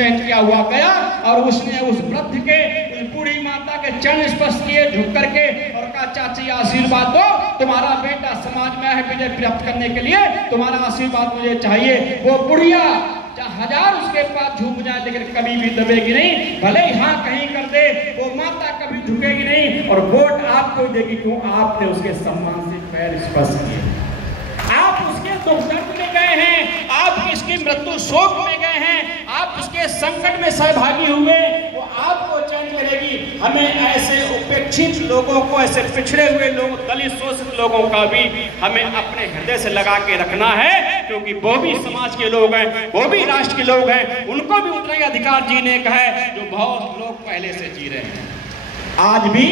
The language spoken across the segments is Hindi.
चयन किया हुआ गया और उसने उस वृद्ध के, उस बूढ़ी माता के चरण स्पर्श किए झुक करके और कहा चाची आशीर्वाद दो, तुम्हारा बेटा समाज में है विजय प्राप्त करने के लिए, तुम्हारा आशीर्वाद मुझे चाहिए। वो बुढ़िया हजार उसके पास झूम जाए लेकिन कभी भी दबेगी नहीं, भले ही हाँ कहीं कर दे, वो माता कभी झुकेगी नहीं और वोट आपको देगी। क्यों? आपने उसके सम्मान से पैर स्पर्श किए, आप उसके दुख दर्द में गए हैं, आप इसकी मृत्यु शोक में गए हैं, आप उसके संकट में सहभागी हुए, वो आपको चयन करेगी। हमें ऐसे उपेक्षित लोगों को, ऐसे पिछड़े हुए लोगों, दलित शोषित लोगों का भी हमें अपने हृदय से लगा के रखना है, क्योंकि वो भी समाज के लोग हैं, वो भी राष्ट्र के लोग हैं, उनको भी उतना ही अधिकार जीने का है जो बहुत लोग पहले से जी रहे हैं। आज भी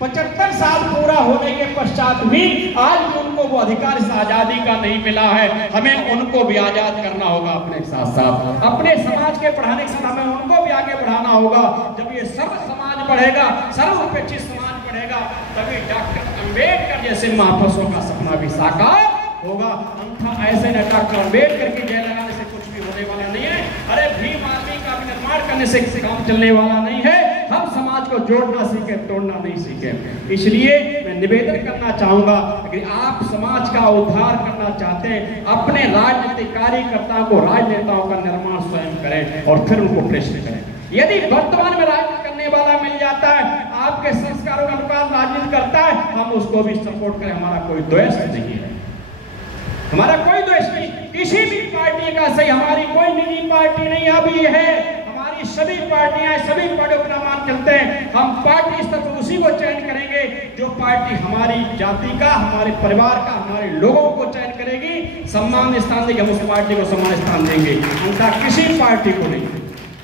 75 साल पूरा होने के पश्चात भी आज भी उनको वो अधिकार इस आजादी का नहीं मिला है। हमें उनको भी आजाद करना होगा, अपने साथ साथ अपने समाज के बढ़ाने के साथ हमें उनको भी आगे बढ़ाना होगा। जब ये सर्व समाज बढ़ेगा, सर्वोपेक्षित समाज बढ़ेगा, तभी डॉक्टर अंबेडकर जैसे महापुरुषों का सपना भी साकार होगा। अन्यथा ऐसे न डॉक्टर अंबेडकर की जय लगाने से कुछ भी होने वाला नहीं है। अरे भीम आर्मी का भी निर्माण करने से काम चलने वाला नहीं है। हम समाज को जोड़ना सीखे, तोड़ना नहीं सीखे। इसलिए मैं निवेदन करना चाहूंगा, अगर आप समाज का उद्धार करना चाहते हैं, अपने राजनीतिक कार्यकर्ताओं को, राजनेताओं का निर्माण स्वयं करें और फिर उनको प्रश्न करें। यदि वर्तमान में राजनीति करने वाला मिल जाता है, आपके संस्कारों के अनुसार राजनीति करता है, हम उसको भी सपोर्ट करें। हमारा कोई द्वेष नहीं है, हमारा कोई द्वेष नहीं, किसी भी पार्टी का सही, हमारी कोई निजी पार्टी नहीं अभी है, हमारी सभी पार्टियां, सभी पार्टियों का मान चलते हैं। हम पार्टी स्तर पर उसी को चयन करेंगे जो पार्टी हमारी जाति का, हमारे परिवार का, हमारे लोगों को चयन करेगी, सम्मान स्थान देगी, हम उस पार्टी को सम्मान स्थान देंगे, उनका किसी पार्टी को नहीं।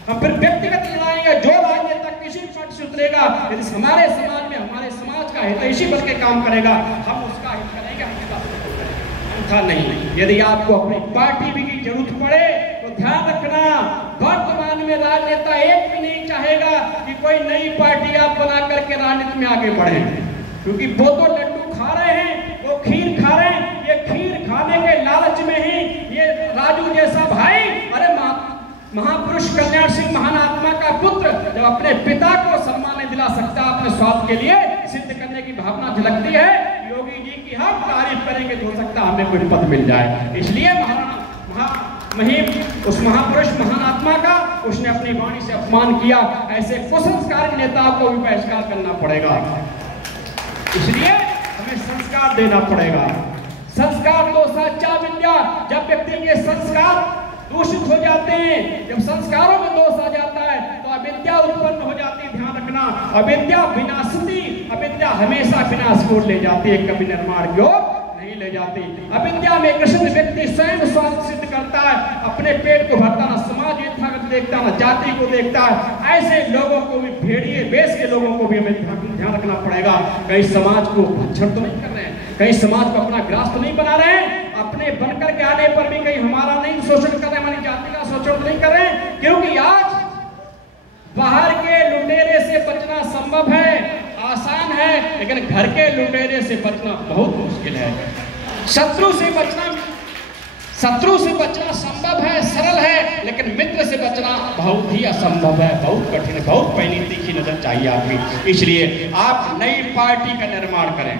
हम फिर व्यक्तिगत लड़ाएंगे, जो राजनेता किसी पार्टी से उतरेगा, यदि हमारे समाज में, हमारे समाज का हितैषी बन के काम करेगा, हम उसका हित करेंगे, हम उसका नहीं। यदि आपको अपनी पार्टी भी की जरूरत पड़े तो ध्यान रखना, वर्तमान में राजनेता एक भी नहीं चाहेगा कि कोई नई पार्टी आप बना करके राजनीति में आगे बढ़े, क्योंकि वो तो लड्डू खा रहे हैं, वो खीर खा रहे हैं। ये खीर खाने के लालच में ही ये राजू जैसा भाई, अरे महापुरुष कल्याण सिंह महान आत्मा का पुत्र, जब अपने पिता को सम्मान नहीं दिला सकता, अपने स्वार्थ के लिए सिद्ध करने की भावना झलकती है, योगी जी की हम तारीफ करेंगे तो हो सकता है हमें कोई पद मिल जाए। इसलिए मुहिम उस महापुरुष महान आत्मा का उसने अपनी वाणी से अपमान किया, ऐसे कुसंस्कारी नेताओं को भी बहिष्कार करना पड़ेगा। इसलिए हमें संस्कार देना पड़ेगा। संस्कार तो सच्चा विद्या, जब व्यक्ति के संस्कार दूषित हो जाते हैं, जब संस्कारों में दोष आ जाता है तो अविद्या उत्पन्न हो जाती है। ध्यान रखना, अविद्या विनाशती, अविद्या हमेशा विनाश को ले जाती है, कभी निर्माण की ओर नहीं ले जाती। अविद्या में कृष्ण व्यक्ति स्वयं स्वार्थ सिद्ध करता है, अपने पेट को भरता, ना समाज यथागत देखता, ना जाति को देखता है। ऐसे लोगों को भी, भेड़िए वेश के लोगों को भी हमें ध्यान रखना पड़ेगा। कहीं समाज को भक्षण तो नहीं कर रहे हैं, कहीं समाज को अपना ग्रास तो नहीं बना रहे हैं, अपने बनकर के आने पर भी कहीं हमारा नहीं शोषण कर रहे, हमारी जाति का शोषण नहीं कर रहे हैं। क्योंकि आज बाहर के लुटेरे से बचना संभव है, आसान है, लेकिन घर के लुटेरे से बचना बहुत मुश्किल है। शत्रु से बचना संभव है, सरल है, लेकिन मित्र से बचना बहुत ही असंभव है, बहुत कठिन है, बहुत पैनी तीखी नजर चाहिए आपकी। इसलिए आप नई पार्टी का निर्माण करें।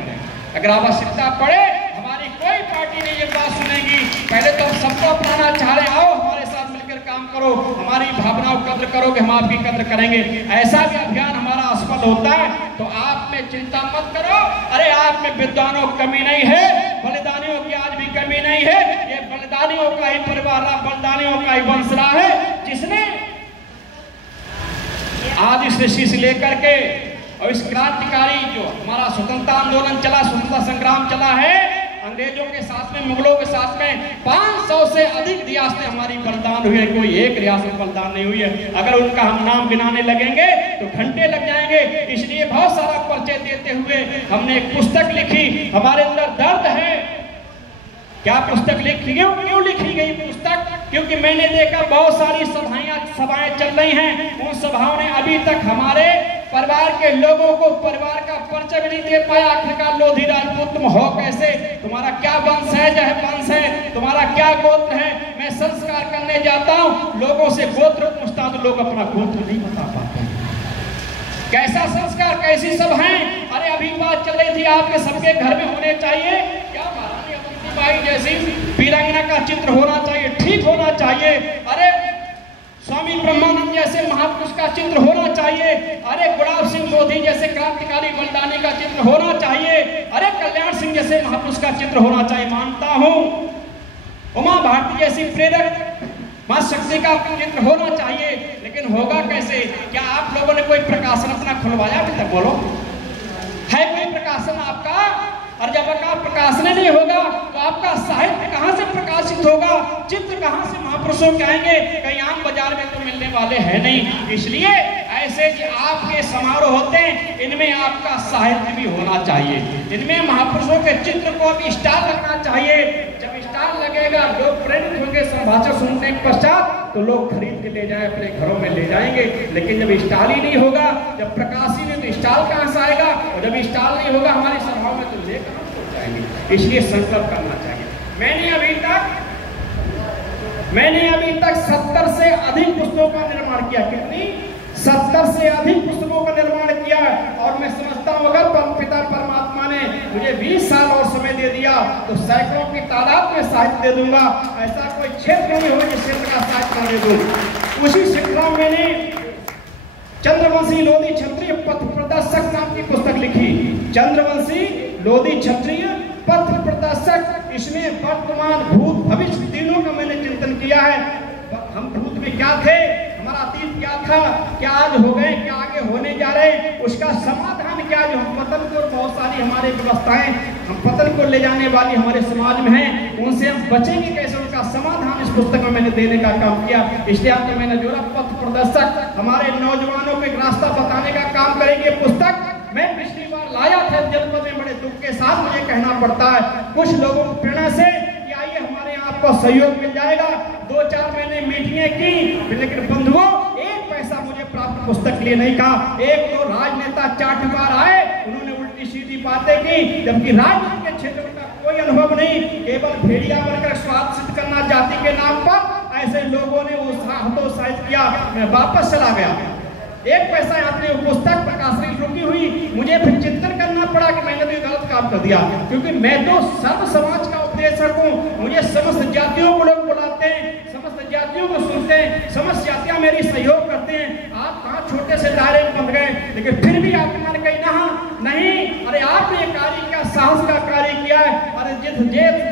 अगर आवश्यकता पड़े, हमारी कोई पार्टी नहीं ये बात सुनेगी, पहले तो हम सबको अपनाना चाह रहे, आओ हमारे साथ मिलकर काम करो, हमारी भावनाओं कद्र करोगे, हम आपकी कद्र करेंगे। ऐसा भी अभियान हमारा असफल होता है तो आप में चिंता मत करो। अरे आप में विद्वानों की कमी नहीं है, बलिदानियों की आज भी कमी नहीं है। ये बलिदानियों का ही परिवार, बलिदानियों का ही वंश रहा है, जिसने आदि से लेकर के और इस क्रांतिकारी जो हमारा स्वतंत्रता आंदोलन चला, स्वतंत्रता संग्राम चला है, अंग्रेजों के साथ में, मुगलों के साथ में 500 से अधिक रियासतें हमारी बलिदान हुई है, कोई एक रियासत बलिदान नहीं हुई है। अगर उनका हम नाम गिनाने लगेंगे तो घंटे लग जाएंगे। इसलिए बहुत सारा परिचय देते हुए हमने एक पुस्तक लिखी, हमारे अंदर दर्द है। क्या पुस्तक लिखी, क्यों लिखी गई पुस्तक? क्योंकि मैंने देखा बहुत सारी सभाएं चल रही हैं, उन सभाओं ने अभी तक हमारे परिवार के लोगों को परिवार का परिचय भी नहीं दे पाया। आखिरकार लोधी राजपूत तुम हो कैसे, तुम्हारा क्या वंश है, जो वंश है, तुम्हारा क्या गोत्र है। मैं संस्कार करने जाता हूँ, लोगों से गोत्र पूछता तो लोग अपना गोत्र नहीं बता पाते। कैसा संस्कार, कैसी सब हैं। अरे अभी बात चल रही थी आपके सबके घर में होने चाहिए क्या, महारानी अवंतीबाई जैसी वीरांगना का चित्र होना चाहिए, ठीक होना चाहिए। अरे स्वामी ब्रह्मानंद जैसे महापुरुष का चित्र होना चाहिए। अरे गुलाब सिंह लोधी जैसे क्रांतिकारी बलिदानी का चित्र होना चाहिए। अरे कल्याण सिंह जैसे महापुरुष का चित्र होना चाहिए, मानता हूं। उमा भारती जैसी प्रेरक मां शक्ति का चित्र होना चाहिए, लेकिन होगा कैसे? क्या आप लोगों ने कोई प्रकाशन अपना खुलवाया अभी तक? बोलो, है कोई प्रकाशन आपका? और जब आपका प्रकाशन नहीं होगा तो आपका साहित्य कहाँ से प्रकाशित होगा, चित्र कहाँ से महापुरुषों के आएंगे? कहीं आम बाजार में तो मिलने वाले हैं नहीं। इसलिए ऐसे जो आपके समारोह होते हैं इनमें आपका साहित्य भी होना चाहिए, इनमें महापुरुषों के चित्र को भी स्टार लगना चाहिए। जब स्टार लगेगा लोग प्रेरित होंगे, संभाषण सुनने के पश्चात तो लोग खरीद के ले जाए, अपने घरों में ले जाएंगे। लेकिन जब स्टार ही नहीं होगा, जब प्रकाश ही नहीं, तो स्टार कहाँ से आएगा? और जब स्टार नहीं होगा हमारी सभाओं में तो ले कहाँ पहुंच जाएंगे। इसलिए संकल्प करना चाहिए। मैंने अभी तक 70 से अधिक पुस्तकों का निर्माण किया। कितनी? 70 से अधिक पुस्तकों का निर्माण किया। और मैं समझता हूं अगर पिता परमात्मा ने मुझे 20 साल और समय दे दिया तो सैकड़ों की तादाद में साहित्य दे दूंगा। ऐसा कोई क्षेत्र नहीं होगा जिस क्षेत्र का साहित्य दे दूं। उसी श्रृंखला में मैंने चंद्रवंशी लोधी क्षत्रिय पथ प्रदर्शक नाम की पुस्तक लिखी। चंद्रवंशी लोधी क्षत्रिय पथ प्रदर्शक। इसमें वर्तमान, भूत, भविष्य तीनों का मैंने चिंतन किया है। हम भूत में क्या थे, हमारा अतीत क्या था, क्या आज हो गए, क्या आगे होने जा रहे, उसका समाधान क्या। जो हम पतन को, बहुत सारी हमारे व्यवस्थाएं हम पतन को ले जाने वाली हमारे समाज में हैं, उनसे हम बचेंगे कैसे, उनका समाधान इस पुस्तक में मैंने देने का काम किया। इसलिए आपको मैंने जोड़ा पथ प्रदर्शक, हमारे नौजवानों को एक रास्ता बताने का काम करेंगे पुस्तक। मैं पिछली बार लाया था जनपद में, बड़े दुख के साथ मुझे कहना पड़ता है कुछ लोगों की प्रेरणा से कि आइए हमारे यहाँ आपको सहयोग मिल जाएगा। 2-4 महीने मीटिंगें की, लेकिन बंधुओं एक पैसा मुझे प्राप्त पुस्तक के लिए नहीं कहा। एक तो राजनेता चाटुकार आए, उन्होंने उल्टी सीधी बातें की, जबकि राजनीति के क्षेत्र का कोई अनुभव नहीं, केवल भेड़िया बनकर स्वाद सिद्ध करना जाति के नाम पर ऐसे लोगों ने हतोत्साहित किया। मैं वापस चला गया। एक पैसा आपने पुस्तक प्रकाशनी रुकी हुई, मुझे फिर चिंतन करना पड़ा कि मैंने तो गलत काम कर दिया, क्योंकि मैं तो सर्व समाज का उपदेशक हूँ। मुझे समस्त जातियों को लोग बुलाते हैं, समस्त जातियों को सुनते हैं, समस्त जातियां मेरी सहयोग करते हैं। आप कहाँ छोटे से दायरे में बंध गए, लेकिन फिर भी आपने मैंने कही ना नहीं, अरे आपने कार्य किया, साहस का कार्य किया है। अरे जिस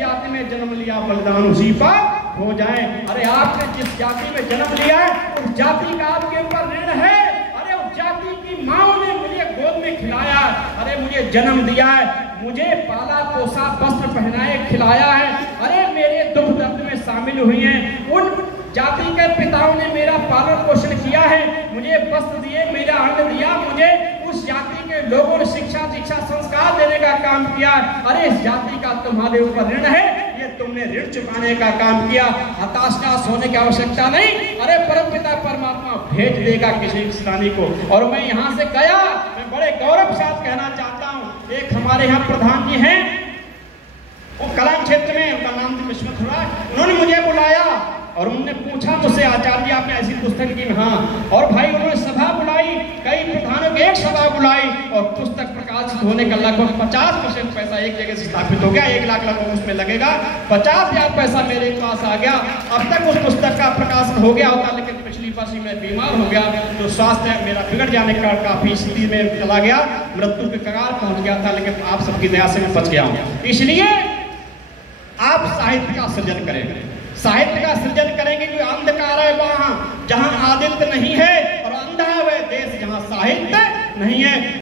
जाति में जन्म लिया बलिदान उसी पर हो जाए। अरे आपने जिस जाति में जन्म लिया है उस जाति का आपके ऊपर ऋण है। अरे उस जाति की माओ ने मुझे गोद में खिलाया, अरे मुझे जन्म दिया है, मुझे पाला पोसा वस्त्र पहनाए खिलाया है। अरे मेरे दुख दर्द में शामिल हुई हैं। उन जाति के पिताओं ने मेरा पालन पोषण किया है, मुझे वस्त्र दिए, मेरा अन्न दिया, मुझे उस जाति के लोगों ने शिक्षा दीक्षा संस्कार देने का काम किया। अरे इस जाति का तुम्हारे ऊपर ऋण है, ये तुमने ऋण चुकाने का काम किया। हताश होने की आवश्यकता नहीं। अरे परमपिता परमात्मा भेज देगा किसी सेनानी को। और मैं यहाँ से गया, मैं बड़े गौरव के साथ कहना चाहता हूँ, एक हमारे यहाँ प्रधान जी हैं, वो कलान क्षेत्र में, उनका नाम था किस्मत हुआ, उन्होंने मुझे बुलाया और उन्होंने पूछा मुझसे, आचार्य जी आपने ऐसी पुस्तक की? हाँ। और भाई उन्होंने सभा बुलाई, कई प्रधानों की एक सभा बुलाई और पुस्तक प्रकाशित होने का लगभग 50% पैसा एक जगह से स्थापित हो गया। 1 लाख लगभग उसमें लगेगा, 50,000 पैसा मेरे पास आ गया। अब तक उस पुस्तक का प्रकाशन हो गया होता, लेकिन पिछली वर्ष मैं बीमार हो गया तो स्वास्थ्य मेरा बिगड़ जाने का काफी स्थिति में चला गया, मृत्यु के कगार पहुंच गया था, लेकिन आप सबकी दया से मैं बच गया हूँ। इसलिए आप साहित्य का सृजन करें, साहित्य का सृजन करेंगे। कोई अंधकार है वहां जहां आदित्य नहीं है,